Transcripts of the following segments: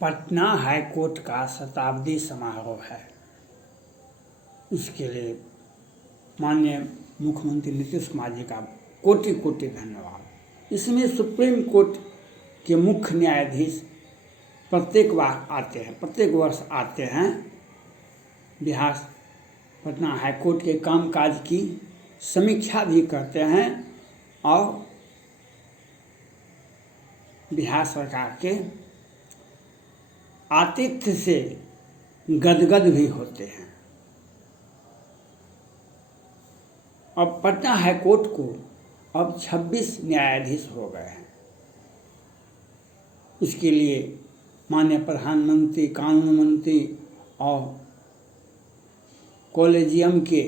Patna high court का शताब्दी समारोह है। इसके लिए माननीय मुख्यमंत्री नीतीश कुमार जी का कोटि कोटि धन्यवाद। इसमें सुप्रीम कोर्ट के मुख्य न्यायाधीश प्रत्येक वर्ष आते हैं। बिहार पटना हाईकोर्ट के कामकाज की समीक्षा भी करते हैं और बिहार सरकार के आतिथ्य से गदगद भी होते हैं। अब पटना हाईकोर्ट को अब 26 न्यायाधीश हो गए हैं। इसके लिए माननीय प्रधानमंत्री, कानून मंत्री और कॉलेजियम के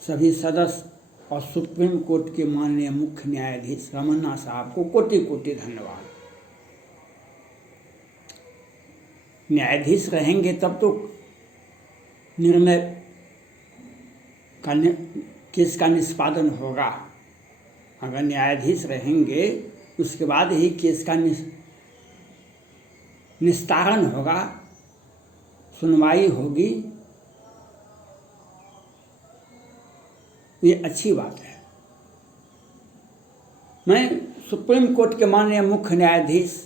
सभी सदस्य और सुप्रीम कोर्ट के माननीय मुख्य न्यायाधीश रमन्ना साहब को कोटि कोटि धन्यवाद। न्यायाधीश रहेंगे तब तो निर्णय का केस का निष्पादन होगा। अगर न्यायाधीश रहेंगे उसके बाद ही केस का निस्तारण होगा, सुनवाई होगी। ये अच्छी बात है। मैं सुप्रीम कोर्ट के माननीय मुख्य न्यायाधीश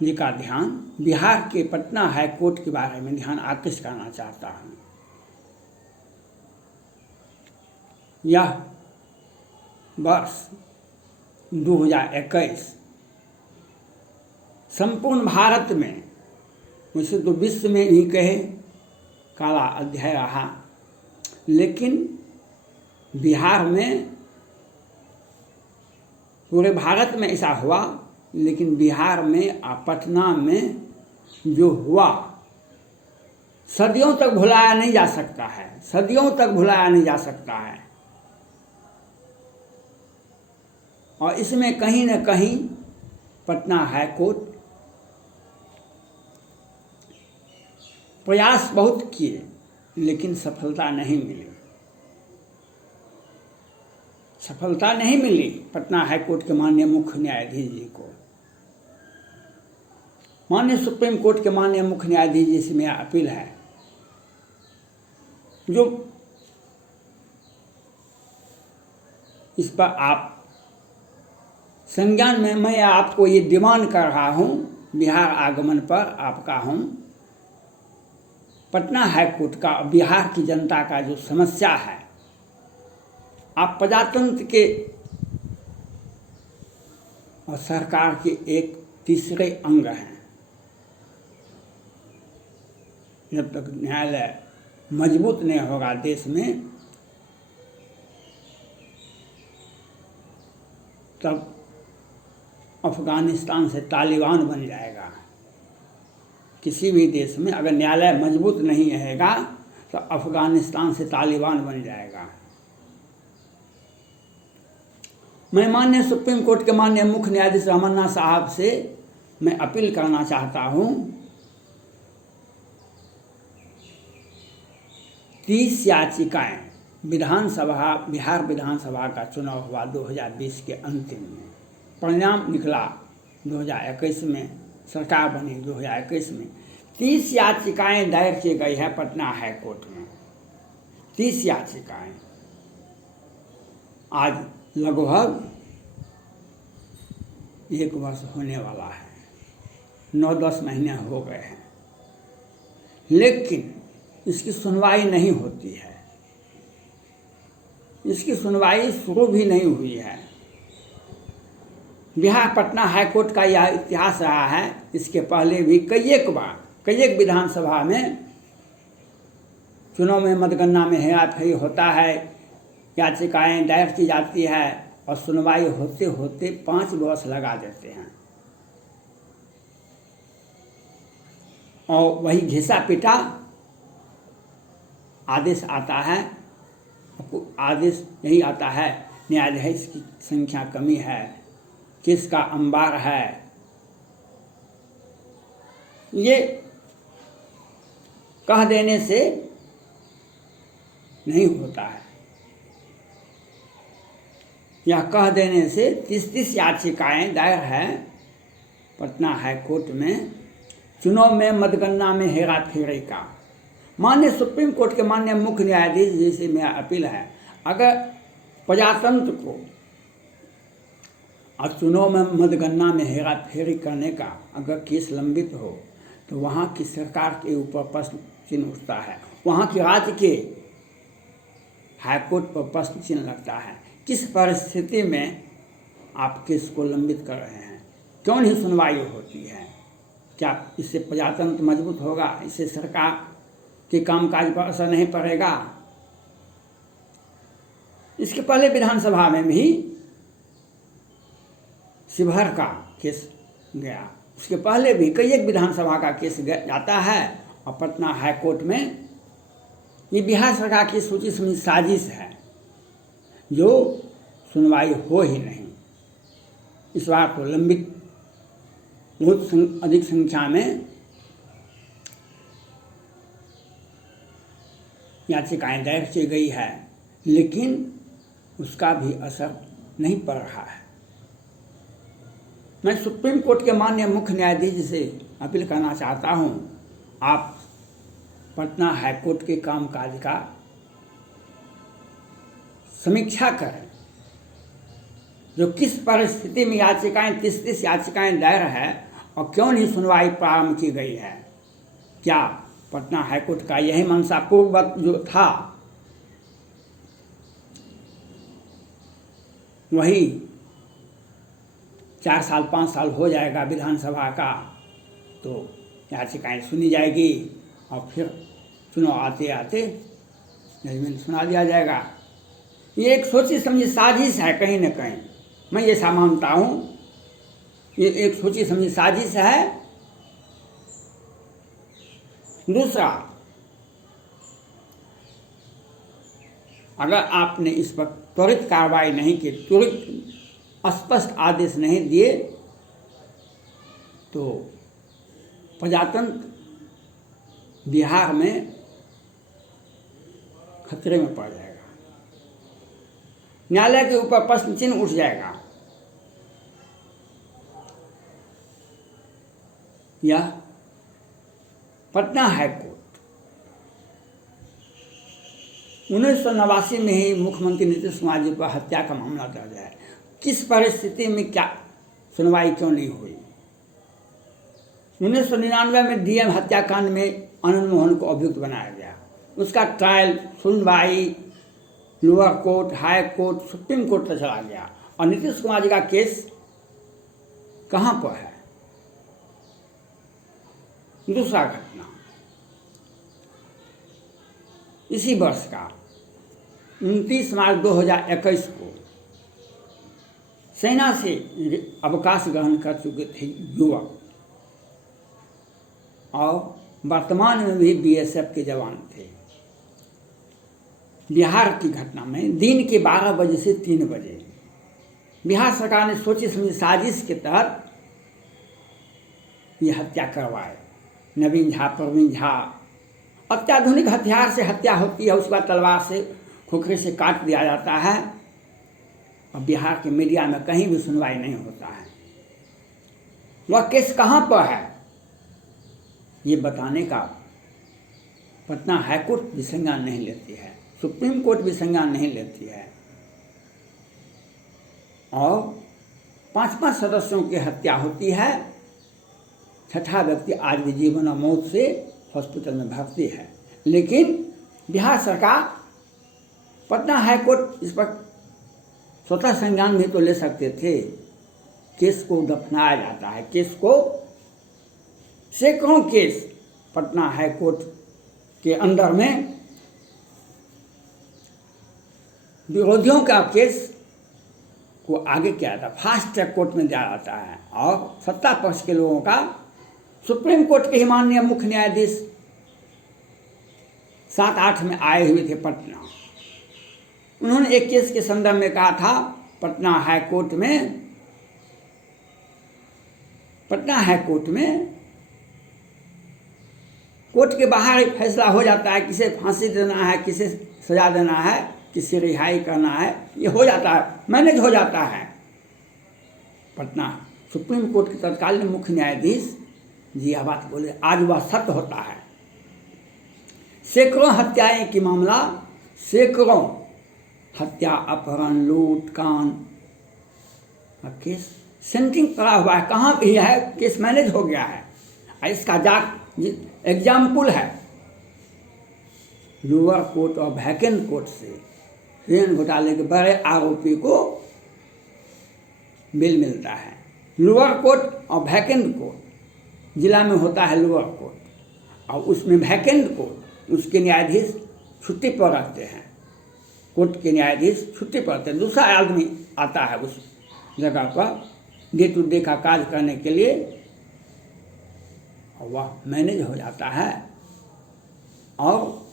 जी का ध्यान बिहार के पटना हाईकोर्ट के बारे में ध्यान आकृष्ट करना चाहता हूँ। यह वर्ष 2021 संपूर्ण भारत में, वैसे तो विश्व में ही कहे, काला अध्याय रहा, लेकिन बिहार में, पूरे भारत में ऐसा हुआ, लेकिन बिहार में पटना में जो हुआ सदियों तक भुलाया नहीं जा सकता है, सदियों तक भुलाया नहीं जा सकता है। और इसमें कहीं न कहीं पटना हाईकोर्ट प्रयास बहुत किए, लेकिन सफलता नहीं मिली। सफलता नहीं मिली पटना हाईकोर्ट के माननीय मुख्य न्यायाधीश जी को। माननीय सुप्रीम कोर्ट के माननीय मुख्य न्यायाधीश जी से मेरा अपील है, जो इस पर आप संज्ञान में, मैं आपको ये डिमांड कर रहा हूँ, बिहार आगमन पर आपका हूँ, पटना हाईकोर्ट का, बिहार की जनता का जो समस्या है, आप प्रजातंत्र के और सरकार के एक तीसरे अंग हैं। जब तक न्यायालय मजबूत नहीं होगा देश में, तब अफगानिस्तान से तालिबान बन जाएगा। किसी भी देश में अगर न्यायालय मजबूत नहीं रहेगा तो अफगानिस्तान से तालिबान बन जाएगा। मैं माननीय सुप्रीम कोर्ट के माननीय मुख्य न्यायाधीश रमन्ना साहब से मैं अपील करना चाहता हूँ, 30 याचिकाएं बिहार विधानसभा का चुनाव हुआ 2020 के अंतिम में, परिणाम निकला 2021 में, सरकार बनी 2021 में। 30 याचिकाएं दायर की गई है पटना हाईकोर्ट में। 30 याचिकाएं आज लगभग 1 वर्ष होने वाला है, 9-10 महीने हो गए हैं, लेकिन इसकी सुनवाई नहीं होती है। इसकी सुनवाई शुरू भी नहीं हुई है। बिहार पटना हाईकोर्ट का यह इतिहास रहा है। इसके पहले भी कई एक विधानसभा में चुनाव में मतगणना में हेराफेरी होता है, याचिकाएं दायर की जाती है और सुनवाई होते होते 5 वर्ष लगा देते हैं और वही घिसा पिटा आदेश आता है। आदेश यही आता है, न्यायाधीश की संख्या कमी है, केस का अंबार है। ये कह देने से नहीं होता है। यह कह देने से 30 याचिकाएं दायर है पटना हाई कोर्ट में चुनाव में मतगणना में हेरा फेरी का। माननीय सुप्रीम कोर्ट के माननीय मुख्य न्यायाधीश जी से मेरा अपील है, अगर प्रजातंत्र को और चुनाव में मतगणना में हेरा फेरी करने का अगर केस लंबित हो तो वहाँ की सरकार के ऊपर प्रश्न चिन्ह उठता है, वहाँ के राज्य के हाईकोर्ट पर प्रश्न चिन्ह लगता है। किस परिस्थिति में आप केस को लंबित कर रहे हैं, क्यों नहीं सुनवाई होती है? क्या इससे प्रजातंत्र मजबूत होगा? इससे सरकार के कामकाज पर असर नहीं पड़ेगा? इसके पहले विधानसभा में भी शिवहर का केस गया, उसके पहले भी कई एक विधानसभा का केस जाता है और पटना हाई कोर्ट में ये बिहार सरकार की सोची समझी साजिश है जो सुनवाई हो ही नहीं। इस बार तो लंबित बहुत अधिक संख्या में याचिकाएं दायर की गई है, लेकिन उसका भी असर नहीं पड़ रहा है। मैं सुप्रीम कोर्ट के माननीय मुख्य न्यायाधीश से अपील करना चाहता हूं, आप पटना हाई कोर्ट के कामकाज का समीक्षा करें। जो किस परिस्थिति में याचिकाएं 30 याचिकाएं दायर है और क्यों नहीं सुनवाई प्रारंभ की गई है? क्या पटना हाई कोर्ट का यही मंशा पूर्ववत जो था वही 4 साल 5 साल हो जाएगा विधानसभा का तो याचिकाएं सुनी जाएगी और फिर चुनाव आते आते जजमेंट सुना दिया जाएगा? ये एक सोची समझी साजिश है कहीं न कहीं, मैं ये मानता हूँ, ये एक सोची समझी साजिश है। दूसरा, अगर आपने इस पर त्वरित कार्रवाई नहीं की, त्वरित स्पष्ट आदेश नहीं दिए तो प्रजातंत्र बिहार में खतरे में पड़ जाएगा, न्यायालय के ऊपर प्रश्न चिन्ह उठ जाएगा। यह पटना हाई कोर्ट 1989 में ही मुख्यमंत्री नीतीश कुमार जी पर हत्या का मामला दर्ज है। किस परिस्थिति में क्या सुनवाई क्यों नहीं हुई? 1999 में डीएम हत्याकांड में आनंद मोहन को अभियुक्त बनाया गया, उसका ट्रायल सुनवाई lower court, high court, supreme court तक चला गया और नीतीश कुमार जी का केस कहाँ पर है? दूसरा घटना इसी वर्ष का 29 मार्च 2021 को सेना से अवकाश ग्रहण कर चुके थे युवक और वर्तमान में भी बीएसएफ के जवान थे। बिहार की घटना में दिन के 12 बजे से 3 बजे बिहार सरकार ने सोची समझी साजिश के तहत ये हत्या करवाए। नवीन झा, प्रवीण झा, अत्याधुनिक हथियार से हत्या होती है, उसके बाद तलवार से खोखरे से काट दिया जाता है और बिहार के मीडिया में कहीं भी सुनवाई नहीं होता है। वह केस कहाँ पर है ये बताने का पटना हाई कोर्ट भी संज्ञान नहीं लेती है, सुप्रीम कोर्ट भी संज्ञान नहीं लेती है और 5-5 सदस्यों की हत्या होती है। 6ठा व्यक्ति आज भी जीवन और मौत से हॉस्पिटल में भर्ती है, लेकिन बिहार सरकार, पटना हाई कोर्ट इस पर स्वतः संज्ञान भी तो ले सकते थे। केस को दफनाया जाता है, केस को सैकड़ों केस पटना हाई कोर्ट के अंदर में विरोधियों का केस को आगे किया जाता है, फास्ट ट्रैक कोर्ट में दिया जाता है और सत्ता पक्ष के लोगों का सुप्रीम कोर्ट के ही माननीय मुख्य न्यायाधीश 7-8 में आए हुए थे पटना। उन्होंने एक केस के संदर्भ में कहा था पटना हाई कोर्ट में कोर्ट के बाहर एक फैसला हो जाता है, किसे फांसी देना है, किसे सजा देना है, किसी रिहाई करना है, ये हो जाता है, मैनेज हो जाता है। पटना सुप्रीम कोर्ट के तत्कालीन मुख्य न्यायाधीश जी यह बात बोले, आज वह सत्य होता है। सैकड़ों हत्याएं की मामला, सैकड़ों हत्या, अपहरण, लूट, कांड का केस सेंटिंग पड़ा हुआ है, कहाँ भी है, केस मैनेज हो गया है। इसका एग्जाम्पल है लोअर कोर्ट और वैकेंट कोर्ट से ऋण घोटाले के बड़े आरोपी को बेल मिलता है। लोअर कोर्ट और वैकेंट कोर्ट, जिला में होता है लोअर कोर्ट, और उसमें वैकेंट कोर्ट, उसके न्यायाधीश छुट्टी पर रहते हैं, कोर्ट के न्यायाधीश छुट्टी पर रहते हैं, दूसरा आदमी आता है उस जगह पर डे टू डे का कार्य करने के लिए, और वह मैनेज हो जाता है और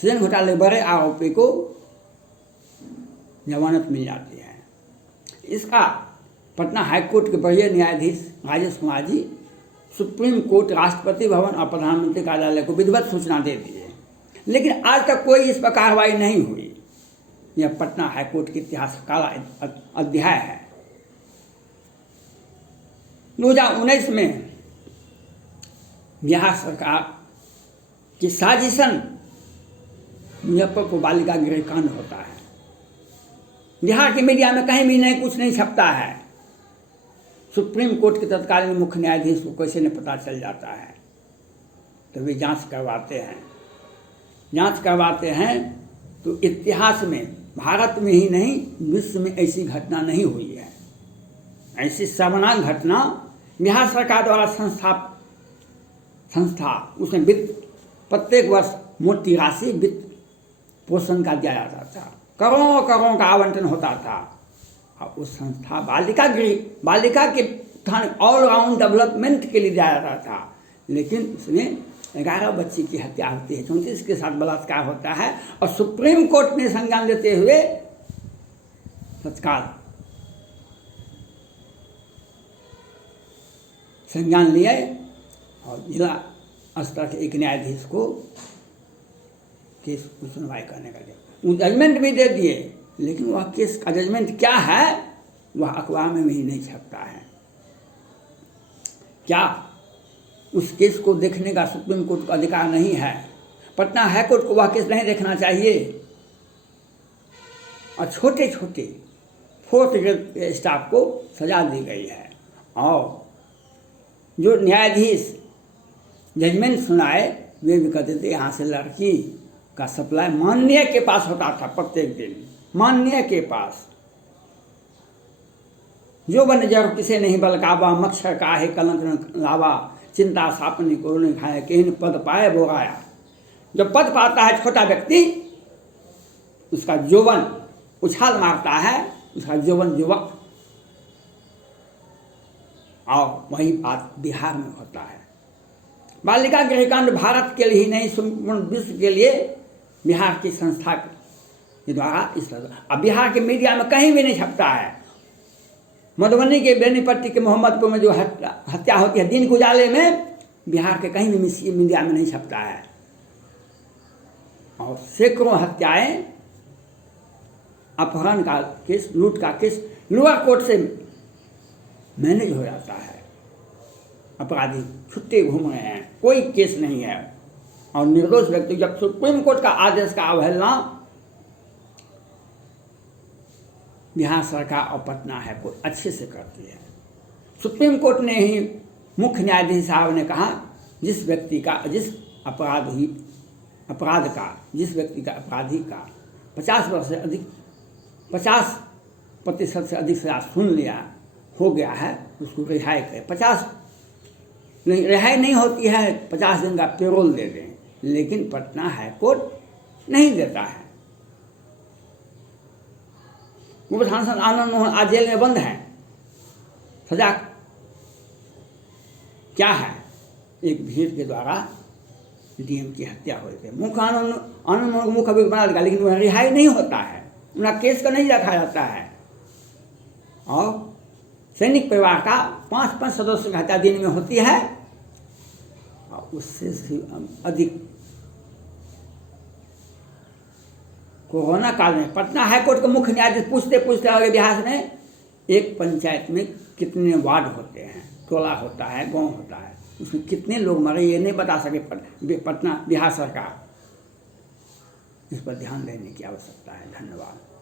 ऋण घोटाले बड़े आरोपी को जमानत मिल जाती है। इसका पटना हाईकोर्ट के वरीय न्यायाधीश राजेश कुमार जी सुप्रीम कोर्ट, राष्ट्रपति भवन और प्रधानमंत्री कार्यालय को विधिवत सूचना दे दिए, लेकिन आज तक कोई इस पर कार्रवाई नहीं हुई। यह पटना हाईकोर्ट के इतिहास का काला अध्याय है। 2019 में बिहार सरकार की साजिशन मुजफ्फरपुर बालिका गृह कांड होता है। बिहार की मीडिया में कहीं भी नहीं, कुछ नहीं छपता है। सुप्रीम कोर्ट के तत्कालीन मुख्य न्यायाधीश को कैसे न पता चल जाता है, तो वे जांच करवाते हैं। जांच करवाते हैं तो इतिहास में, भारत में ही नहीं विश्व में ऐसी घटना नहीं हुई है। ऐसी शर्मनाक घटना बिहार सरकार द्वारा संस्था उसमें वित्त, प्रत्येक वर्ष मोटी राशि वित्त पोषण का दिया जाता था, करोड़ों करोड़ों का आवंटन होता था, और उस संस्था बालिका गृह, बालिका के ऑलराउंड डेवलपमेंट के लिए दिया जाता था, लेकिन उसमें 11 बच्ची की हत्या होती है, 34 के साथ बलात्कार होता है, और सुप्रीम कोर्ट ने संज्ञान लेते हुए तत्काल संज्ञान लिए और जिला स्तर के एक न्यायाधीश को केस की सुनवाई करने का दिया। जजमेंट भी दे दिए, लेकिन वह केस का जजमेंट क्या है वह अखबार में भी नहीं छपता है। क्या उस केस को देखने का सुप्रीम कोर्ट का अधिकार नहीं है? पटना हाईकोर्ट को वह केस नहीं देखना चाहिए? और छोटे छोटे 4th ग्रेड स्टाफ को सजा दी गई है, और जो न्यायाधीश जजमेंट सुनाए वे भी कहते थे यहाँ से लड़की का सप्लाई माननीय के पास होता था प्रत्येक दिन, माननीय के पास। जो बन जर किसे नहीं बलकावा, मच्छर काहे कलंक न लावा, चिंता सापनी को नहीं खाए, केहन पद पाए भोगाया। जब पद पाता है छोटा व्यक्ति, उसका यौवन उछाल मारता है, उसका यौवन युवक, और वही बात बिहार में होता है। बालिका गृहकांड भारत के लिए ही नहीं, संपूर्ण विश्व के लिए बिहार की संस्था के द्वारा इस तरह, अब बिहार के मीडिया में कहीं भी नहीं छपता है। मधुबनी के बेनीपट्टी के मोहम्मदपुर में जो हत्या होती है दिन के उजाले में, बिहार के कहीं भी मीडिया में नहीं छपता है। और सैकड़ों हत्याएं, अपहरण का केस, लूट का केस लोअर कोर्ट से मैनेज हो जाता है। अपराधी छुट्टे घूम रहे हैं, कोई केस नहीं है, और निर्दोष व्यक्ति, जब सुप्रीम कोर्ट का आदेश का अवहेलना बिहार सरकार और पटना हाईकोर्ट अच्छे से करती है। सुप्रीम कोर्ट ने ही मुख्य न्यायाधीश साहब ने कहा, जिस व्यक्ति का, जिस अपराध का, जिस व्यक्ति का, अपराधी का 50 वर्ष से अधिक, 50% से अधिक सजा सुन लिया हो गया है, उसको रिहाई करें। 50 नहीं, रिहाई नहीं होती है, 50 दिन का पेरोल दे दें, लेकिन पटना हाईकोर्ट नहीं देता है। वो सांसद आनंद मोहन आज जेल में बंद हैं। सजा क्या है? एक भीड़ के द्वारा डीएम की हत्या हुई थी। मुख्य आनंद मोहन को मुख्य अभियुक्त बना दिया, लेकिन वह रिहाई नहीं होता है, उनका केस का नहीं रखा जाता है। और सैनिक परिवार का 5-5 सदस्यों की हत्या दिन में होती है, और उससे अधिक कोरोना काल में पटना हाईकोर्ट के मुख्य न्यायाधीश पूछते पूछते आगे बिहार में एक पंचायत में कितने वार्ड होते हैं, टोला होता है, गांव होता है, उसमें कितने लोग मरे ये नहीं बता सके पटना बिहार सरकार। इस पर ध्यान देने की आवश्यकता है। धन्यवाद।